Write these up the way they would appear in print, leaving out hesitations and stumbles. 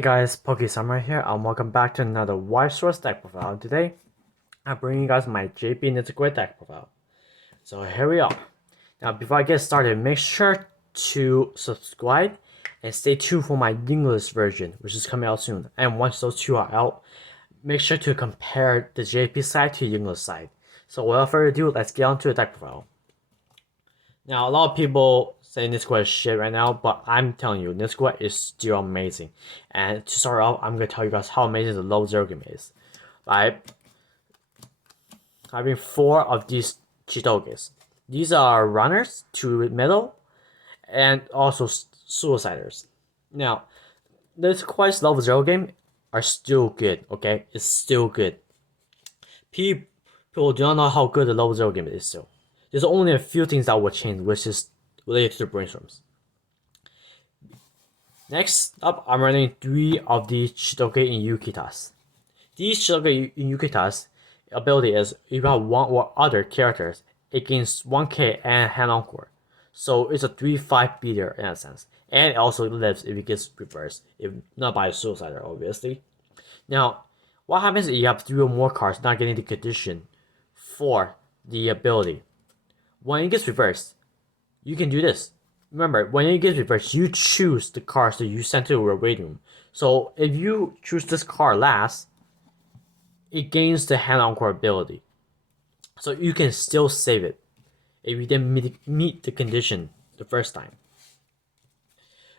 Hey guys, Summer here, and welcome back to another White Source deck profile. Today, I'm bringing you guys my JP Nisekoi deck profile. So here we are. Now, before I get started, make sure to subscribe and stay tuned for my English version, which is coming out soon. And once those two are out, make sure to compare the JP side to the English side. So without further ado, let's get on to the deck profile. Now, a lot of people say Nisekoi is shit right now, but I'm telling you, Nisekoi is still amazing. And to start off, I'm going to tell you guys how amazing the low zero game is. By having 4 of these Chitoges. These are runners to middle, and also suiciders. Now, Nisekoi's level 0 game are still good, okay? It's still good. People do not know how good the level 0 game is still. There's only a few things that will change, which is related to the brainstorms. Next up, I'm running 3 of the Chitoge in Yukitas. These Chitoge in Yukitas ability is if you have one or other characters, it gains 1k and hand encore. So it's a 3-5 beater in a sense. And it also lives if it gets reversed, if not by a suicider, obviously. Now, what happens if you have 3 or more cards not getting the condition for the ability? When it gets reversed, you can do this. Remember, when it gets reversed, you choose the cards that you sent to a waiting room. So if you choose this card last, it gains the hand encore ability. So you can still save it if you didn't meet the condition the first time.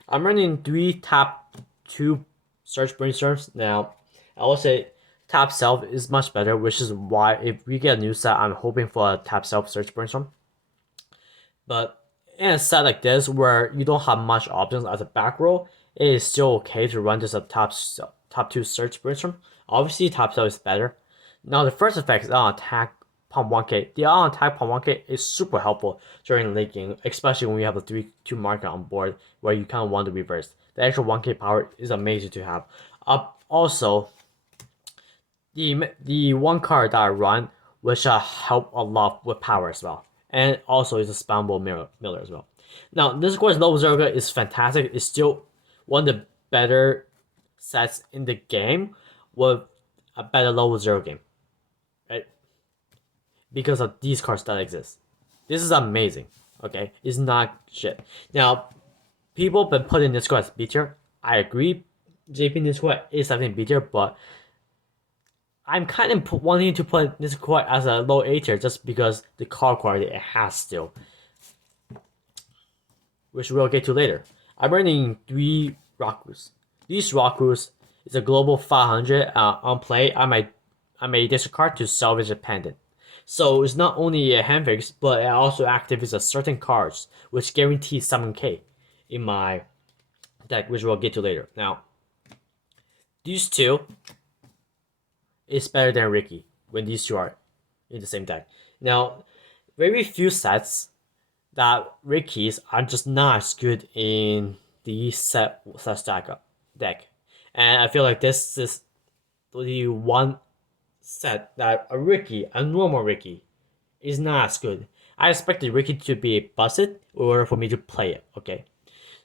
I'm running 3 tap 2 search brainstorms. Now, I will say tap self is much better, which is why if we get a new set, I'm hoping for a tap self search brainstorm. But in a set like this, where you don't have much options as a back row, it is still okay to run this a top 2 search brainstorm. Obviously, top cell is better. Now, the first effect is on attack pump 1k. The on attack pump 1k is super helpful during late game, especially when you have a 3-2 marker on board where you kind of want to reverse. The extra 1k power is amazing to have. Also, the one card that I run, which help a lot with power as well. And also is a spawnable Miller as well. Now, this course Low Zerga is fantastic. It's still one of the better sets in the game with a better Low Zero game. Right? Because of these cards that exist. This is amazing. Okay? It's not shit. Now, people been putting this card as B tier. I agree. JP Nisekoi is definitely B tier, but I'm kind of wanting to put this card as a low A tier just because the card quality it has still, which we'll get to later. I'm running 3 Rakus. These Rakus is a global 500 on play. I may discard to salvage a pendant. So it's not only a hand fix, but it also activates a certain cards, which guarantees 7k in my deck, which we'll get to later. Now, these two is better than Ricky when these two are in the same deck. Now, very few sets that Ricky's are just not as good in the set stack deck. And I feel like this is the one set that a normal Ricky, is not as good. I expected Ricky to be busted in order for me to play it, okay?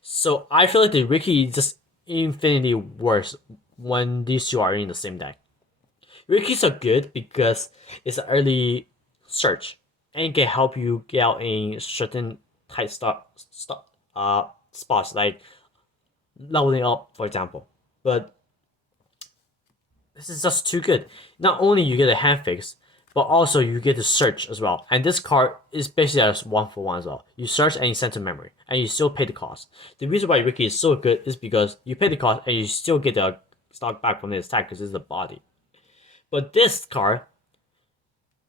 So I feel like the Ricky is just infinitely worse when these two are in the same deck. Ricky's are good because it's an early search and can help you get out in certain tight spots like leveling up, for example. But this is just too good. Not only you get a hand fix, but also you get to search as well. And this card is basically as 1-for-1 as well. You search and you send to memory, and you still pay the cost. The reason why Ricky is so good is because you pay the cost and you still get the stock back from the attack because it's the body. But this card,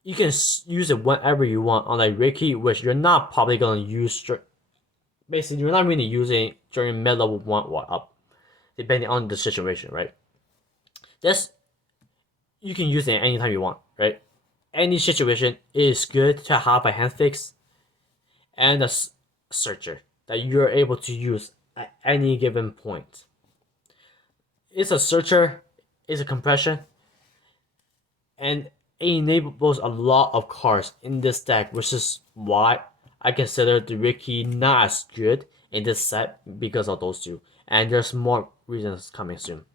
you can use it whenever you want on like Ricky, which you're not probably going to use. Basically, you're not really using during mid level 1 or up, depending on the situation, right? This, you can use it anytime you want, right? Any situation is good to have a hand fix and a searcher that you're able to use at any given point. It's a searcher, it's a compression, and it enables a lot of cards in this deck, which is why I consider the Ricky not as good in this set because of those two. And there's more reasons coming soon.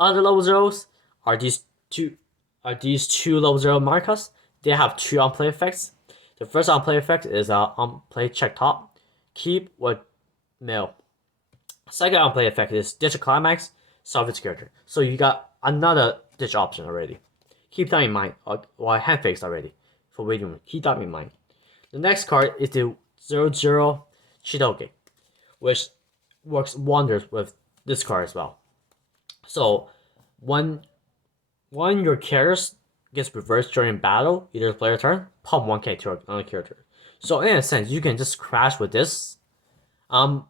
other level zeros are these two level 0 markers. They have two unplay effects. The first unplay effect is unplay check top, keep with mill. Second unplay effect is ditch climax, salvage character. So you got another ditch option already. Keep that in mind, or hand fix already for waiting room. Keep that in mind. The next card is the 0-0 Chidoge, which works wonders with this card as well. So when your character gets reversed during battle, either player turn, pump 1k to another character. So in a sense, you can just crash with this, and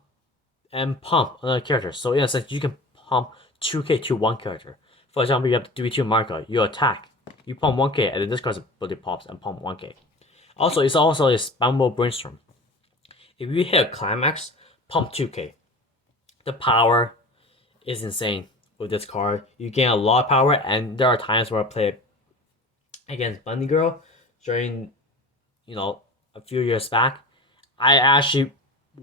pump another character. So in a sense, you can pump 2k to one character. For example, you have the 3-2 marker, you attack, you pump 1k, and then this card's ability pops and pump 1k. Also, it's also a spammable brainstorm. If you hit a climax, pump 2k. The power is insane with this card. You gain a lot of power, and there are times where I play against Bunny Girl during, a few years back. I actually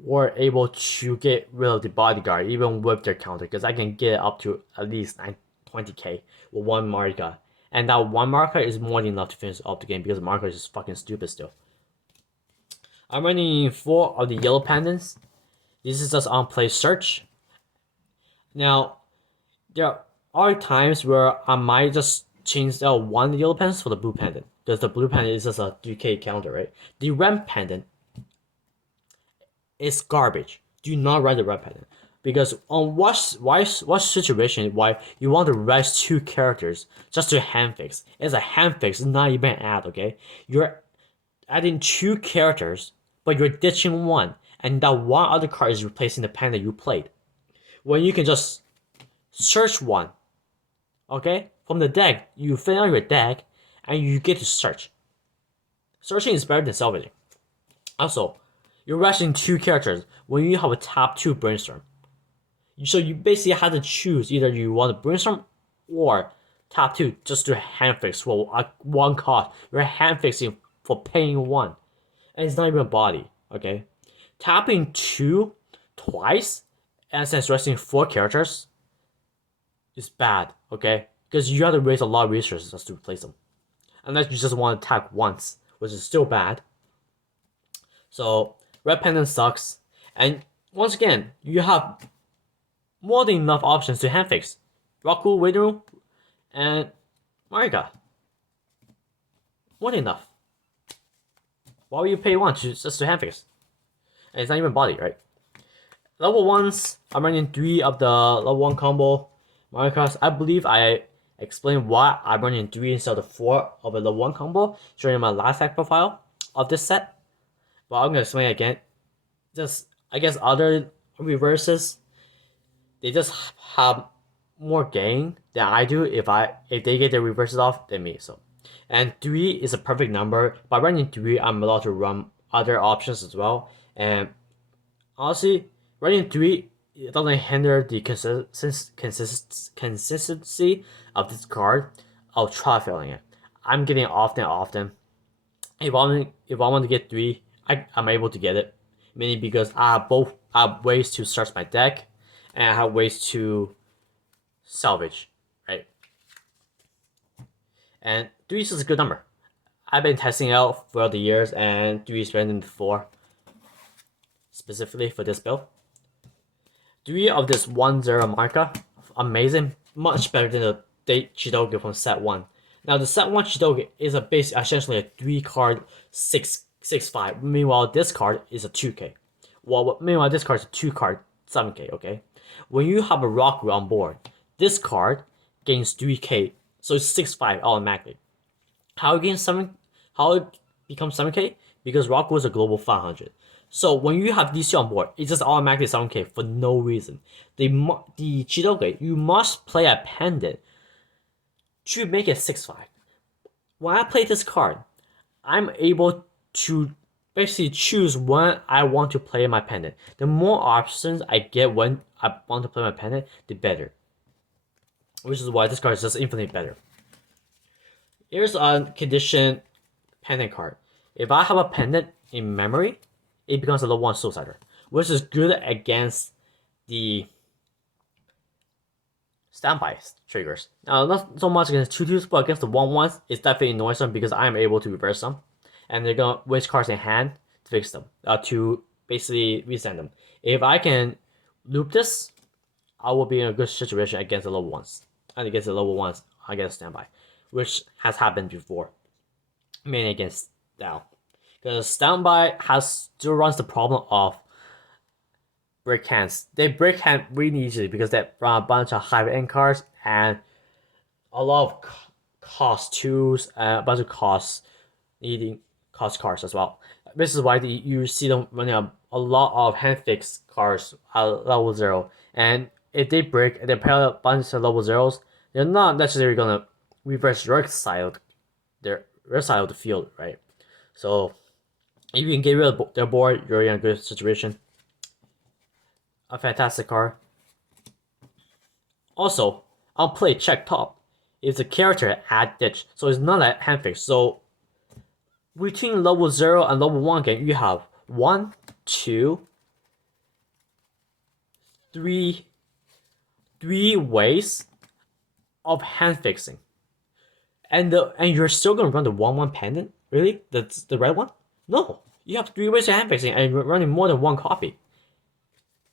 were able to get rid of the bodyguard even with their counter, because I can get up to at least 20k with one marker. And that one marker is more than enough to finish up the game, because the marker is just fucking stupid still. I'm running 4 of the yellow pendants. This is just on play search. Now, there are times where I might just change out one yellow pendant for the blue pendant, because the blue pendant is just a 3k counter, right? The red pendant is garbage. Do not run the red pendant, because on what situation why you want to rest 2 characters just to hand fix? It's a hand fix, it's not even an add, okay? You're adding 2 characters, but you're ditching one, and that one other card is replacing the pendant you played. When you can just search one, okay? From the deck, you fill out your deck, and you get to search. Searching is better than salvaging. Also, you're rushing 2 characters when you have a top 2 brainstorm. So you basically have to choose either you want to brainstorm or top 2 just to hand fix for one cost. You're hand fixing for paying 1. And it's not even a body, okay? Tapping 2 twice and since resting 4 characters is bad, okay? Because you have to waste a lot of resources just to replace them. Unless you just want to attack once, which is still bad. So red pendant sucks. And once again, you have more than enough options to hand fix. Raku, waiting room, and Marika. More than enough. Why would you pay 1 just to hand fix? And it's not even body, right? Level 1s, I'm running 3 of the level 1 combo Marikas. I believe I explained why I'm running 3 instead of 4 of a level 1 combo during my last deck profile of this set. But I'm gonna explain it again. Just, I guess other reverses, they just have more gain than I do if they get their reverses off than me. So, and 3 is a perfect number. By running 3, I'm allowed to run other options as well. And honestly, running 3, it doesn't hinder the consistency of this card. I'll try failing it. I'm getting often. If I want to get 3, I'm able to get it. Mainly because I have ways to search my deck, and I have ways to salvage, right? And 3 is just a good number. I've been testing it out throughout the years, and 3 is better than 4. Specifically for this build. 3 of this 1-0 marker, amazing, much better than the Date Chidoge from set 1. Now the set 1 Chidoge is essentially a 3 card 6/5. Meanwhile this card is a 2k. Meanwhile this card is a 2 card 7k, okay? When you have a Raku on board, this card gains 3k, so it's 6/5 automatically. How it becomes 7k? Because Raku is a global 500. So when you have DC on board, it's just automatically 7k for no reason. The Chidoge, you must play a pendant to make it 6/5. When I play this card, I'm able to basically choose when I want to play my pendant. The more options I get when I want to play my pendant, the better. Which is why this card is just infinitely better. Here's a condition pendant card. If I have a pendant in memory, it becomes a level 1 Suicider, which is good against the standby triggers. Now, not so much against 2/2s, but against the 1/1s, it's definitely annoying because I am able to reverse them, and they're gonna waste cards in hand to fix them, to basically resend them. If I can loop this, I will be in a good situation against the level 1s, and against the level 1s, I get a standby, which has happened before, mainly against Dow. Because standby still runs the problem of break hands. They break hand really easily because they run a bunch of high end cards and a lot of cost twos and a bunch of cost cards as well. This is why you see them running a lot of hand fixed cards at level 0. And if they break and they play a bunch of level 0s, they're not necessarily gonna reverse your side of the field, right? So if you can get rid of their board, you're in a good situation. A fantastic card. Also, on play check top is a character at ditch, so it's not a hand fix. So between level 0 and level 1 game, you have 1, 2, 3 ways of hand fixing. And you're still gonna run the 1/1 pendant? Really? That's the red one? No. You have 3 ways of hand fixing and you're running more than 1 copy.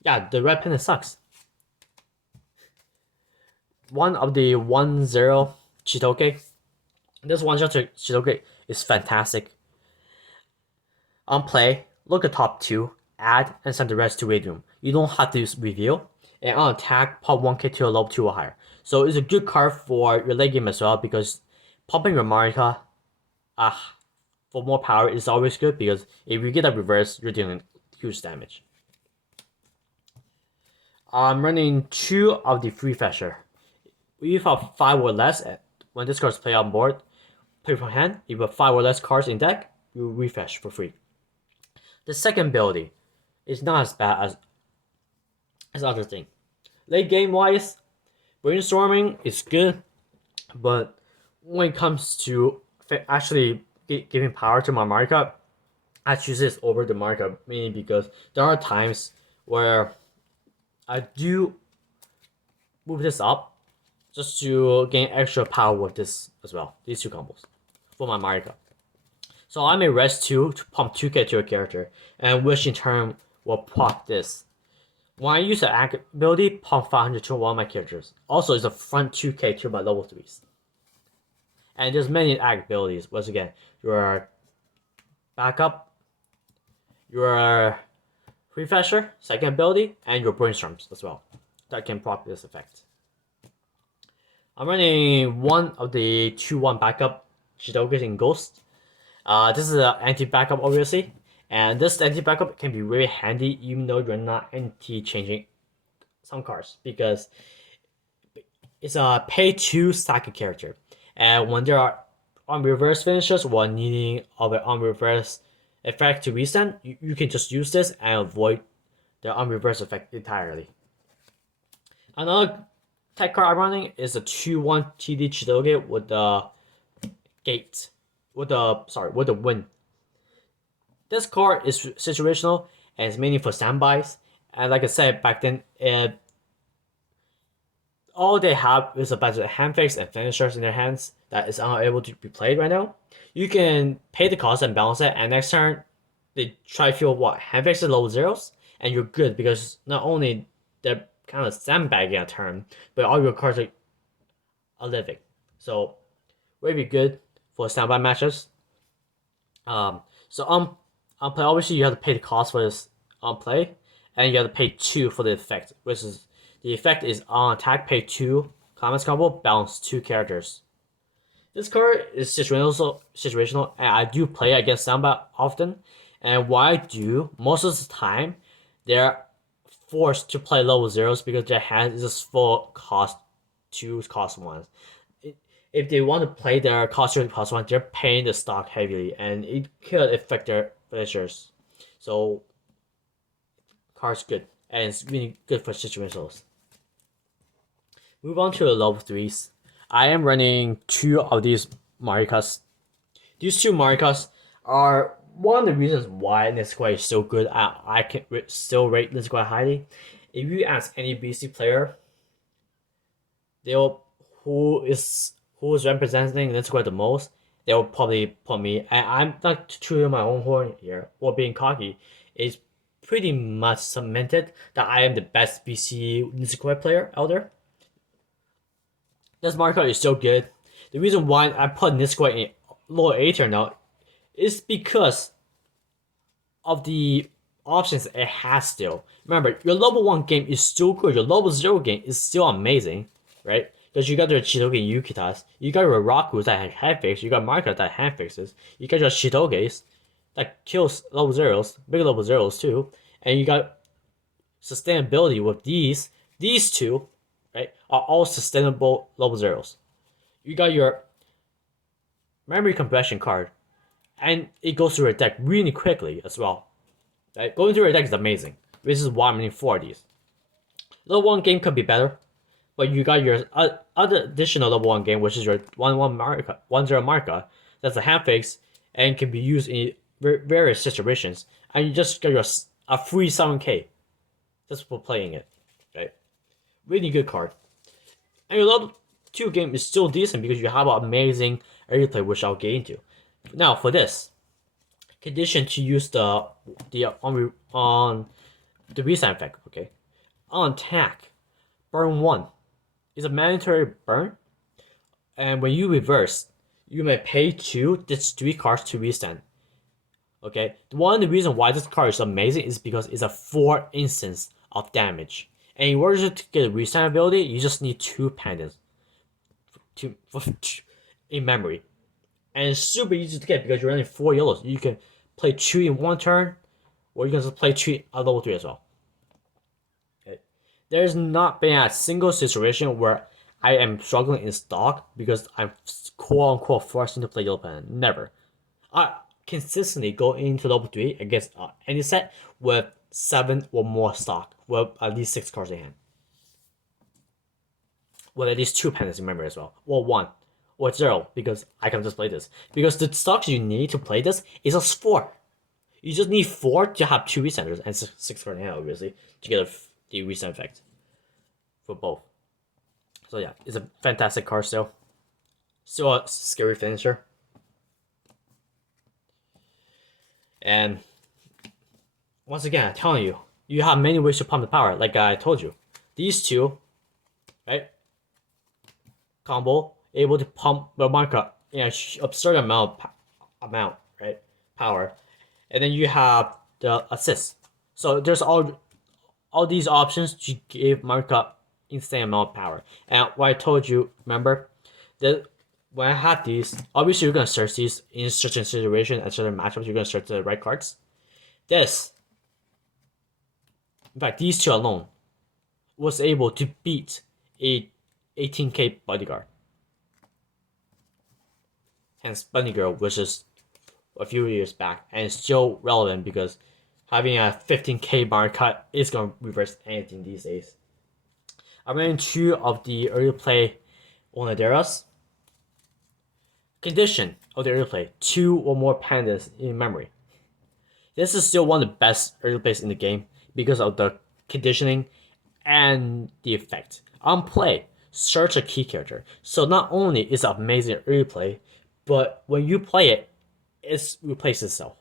Yeah, the red pendant sucks. One of the 1/0 Chitoge. This 1/0 Chitoge is fantastic. On play, look at top 2, add, and send the rest to Radium. You don't have to use reveal. And on attack, pop 1k to a level 2 or higher. So it's a good card for your late game as well because popping your Marika for more power is always good because if you get a reverse, you're dealing huge damage. I'm running 2 of the Free Fetcher. If you have 5 or less, when this card is played on board, play from hand, if you have 5 or less cards in deck, you refresh for free. The second ability is not as bad as other thing. Late game wise, brainstorming is good, but when it comes to actually giving power to my Marika, I choose this over the Marika mainly because there are times where I do move this up just to gain extra power with this as well. These 2 combos for my Marika. So I may rest 2 to pump 2k to a character, and which in turn will proc this. When I use the active ability, pump 500 to one of my characters. Also, it's a front 2k to my level 3s. And there's many active abilities. Once again, your backup, your refresher, second ability, and your brainstorms as well. That can proc this effect. I'm running one of the 2/1 backup Shidogas in Ghost. This is an anti-backup obviously, and this anti-backup can be very handy even though you're not anti-changing some cards because it's a pay 2 stack character, and when there are on reverse finishes while needing of an on reverse effect to resend, you can just use this and avoid the on reverse effect entirely. Another tech card I'm running is a 2/1 TD Chidoge with the gate. With the wind. This card is situational and it's mainly for standbys. And like I said back then, all they have is a bunch of hand fakes and finishers in their hands that is unable to be played right now. You can pay the cost and balance it, and next turn they try to feel what hand fakes at level 0s, and you're good because not only they're kind of sandbagging a turn, but all your cards are living. So very good for standby matches. So on play, obviously you have to pay the cost for this on play, and you have to pay 2 for the effect, which is the effect is on attack, pay 2 comments combo, balance 2 characters. This card is situational, and I do play against standby often. And what I do most of the time, they're forced to play level 0s because their hand is just full cost 2s, cost 1s. If they want to play their cost 2 cost 1, they're paying the stock heavily, and it could affect their finishers. So, card's good, and it's really good for situationals. Move on to the level 3s. I am running 2 of these Marikas. These 2 Marikas are one of the reasons why Nisekoi is so good. I can still rate Nisekoi highly. If you ask any BC player, they'll who's representing Nisekoi the most, they'll probably put me. And I'm not tooting my own horn here or being cocky. It's pretty much cemented that I am the best BC Nisekoi player out there. This Mario Kart is so good. The reason why I put Nisekoi in lower A tier now is because of the options it has still. Remember, your level 1 game is still good. Your level 0 game is still amazing, right? Because you got your Chitoge Yukitas, you got your Rakus that have hand fix, you got Marika that hand fixes, you got your Chitoges that kills level 0s, big level 0s too, and you got sustainability with these. These two, right, are all sustainable level 0s. You got your memory compression card, and it goes through your deck really quickly as well. Right? Going through your deck is amazing. This is why I'm in 40s. Level 1 game could be better, but you got your other additional level 1 game, which is your 1-1 marka, 1-0 marka. That's a hand fix and can be used in various situations. And you just got your a free 7k just for playing it. Right? Really good card. And your level 2 game is still decent because you have an amazing early play, which I'll get into. Now for this, condition to use the on the reset effect. Okay, on attack, burn 1 is a mandatory burn, and when you reverse, you may pay 2 this 3 cards to restand. Okay, one of the reasons why this card is amazing is because it's a 4 instance of damage, and in order to get a restand ability, you just need 2 pendants in memory, and it's super easy to get because you're running 4 yellows. You can play 2 in 1 turn, or you can just play 2 at level 3 as well. Okay. There's not been a single situation where I am struggling in stock because I'm quote unquote forced to play yellow pen. Never. I consistently go into level 3 against any set with 7 or more stock, with at least 6 cards in hand. With at least 2 pendants in memory as well, or 1. Or 0, because I can just play this. Because the stocks you need to play this is just 4. You just need 4 to have 2 resenders and 6 for hand, obviously, to get the resend effect for both. So yeah, it's a fantastic card still. Still a scary finisher. And once again, I'm telling you, you have many ways to pump the power, like I told you. These two, right? Combo, able to pump the marker in an absurd amount, right? Power. And then you have the assist. So there's all these options to give Marika insane amount of power. And what I told you, remember, that when I had these, obviously you're gonna search these in certain situation and certain matchups. You're gonna search the right cards. This, in fact, these two alone was able to beat a 18k bodyguard. Hence, Bunny Girl, which is a few years back, and it's still relevant because having a 15k bar cut is going to reverse anything these days. I'm running 2 of the early play Onaderas. Condition of the early play, 2 or more pandas in memory. This is still one of the best early plays in the game because of the conditioning and the effect. On play, search a key character. So not only is it amazing early play, but when you play it, it replaces itself.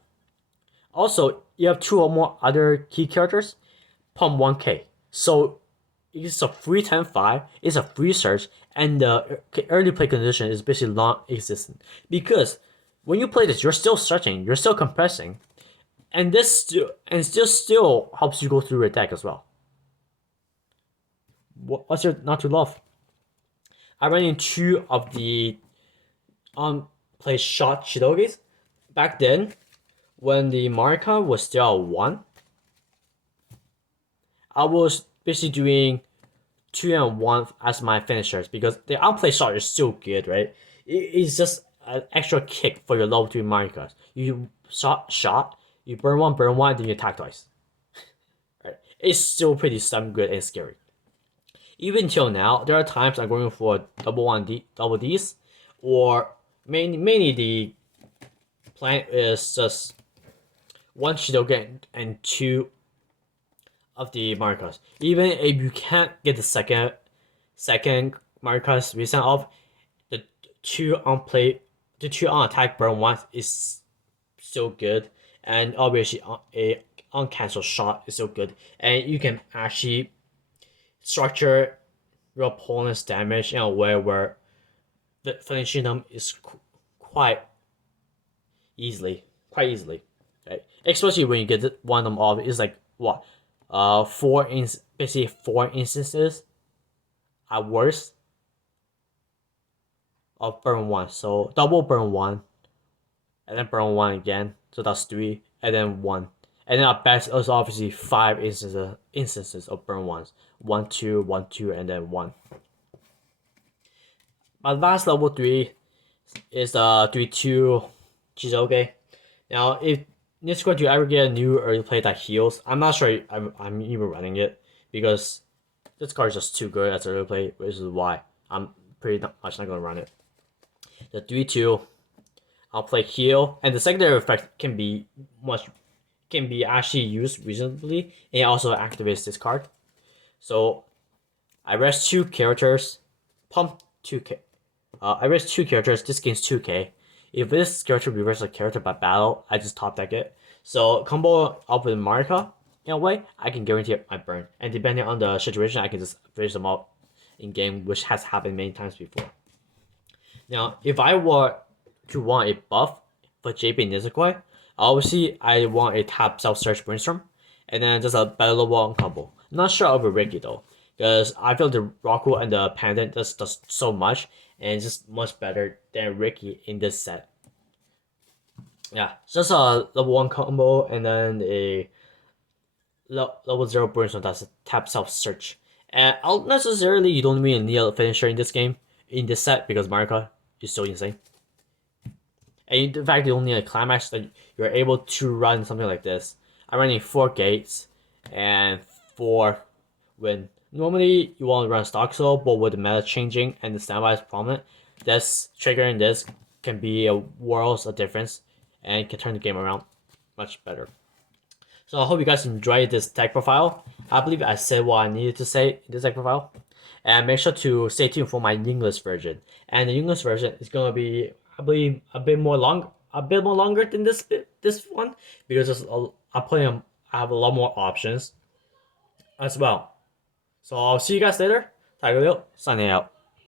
Also, you have 2 or more other key characters, pump 1k. So it's a free 10-5, it's a free search, and the early play condition is basically non-existent. Because when you play this, you're still searching, you're still compressing, and this still helps you go through your deck as well. What's your not to love? I ran in 2 of the play shot Shidoges. Back then, when the Marika was still a 1, I was basically doing 2 and 1 as my finishers because the outplay shot is still good, right? It's just an extra kick for your level 3 Marikas. You shot, you burn 1, then you attack twice. Right? It's still pretty good and scary. Even till now, there are times I'm going for double Ds, or mainly the plan is just 1 Shidogen and 2 of the Marikas. Even if you can't get the second Marika's recent off, the two on play, the two on attack burn one is so good, and obviously a on cancel shot is so good, and you can actually structure your opponent's damage in a way where the finishing them is quite quite easily, right? Especially when you get one of them off, it's like what, basically 4 instances at worst of burn one. So double burn one, and then burn one again. So that's 3, and then 1. And then at best is obviously 5 instances of burn ones. 1, 2, 1, 2, and then 1. My last level 3 is 3-2 Chizoke. Now, if Nisekoi, do you ever get a new early play that heals? I'm not sure I'm even running it because this card is just too good as early play, which is why I'm pretty much not gonna run it. The 3-2, I'll play heal, and the secondary effect can be actually used reasonably, and it also activates this card. So I rest 2 characters, pump 2k. I rest 2 characters. This gains 2k. If this character reverses a character by battle, I just top deck it. So combo up with Marika, in a way, I can guarantee my burn. And depending on the situation, I can just finish them up in game, which has happened many times before. Now, if I were to want a buff for JP Nisekoi, obviously I want a tap self-search brainstorm, and then just a battle wall combo. Not sure over Ricky though, because I feel the Roku and the Pendant does so much, and it's just much better than Ricky in this set. Yeah, just a level 1 combo, and then a level 0 brainstorm that's a tap self-search. And necessarily you don't really need a finisher in this game, in this set, because Marika is so insane. And in fact, you don't need a climax that you're able to run something like this. I'm running 4 gates and 4 win. Normally, you want to run stock solo, but with the meta changing and the standby is prominent, this triggering this can be a world of difference and can turn the game around much better. So I hope you guys enjoyed this deck profile. I believe I said what I needed to say in this deck profile. And make sure to stay tuned for my English version. And the English version is gonna be, I believe, a bit more longer than this one, because I have a lot more options as well. So I'll see you guys later. 大哥六，3年后。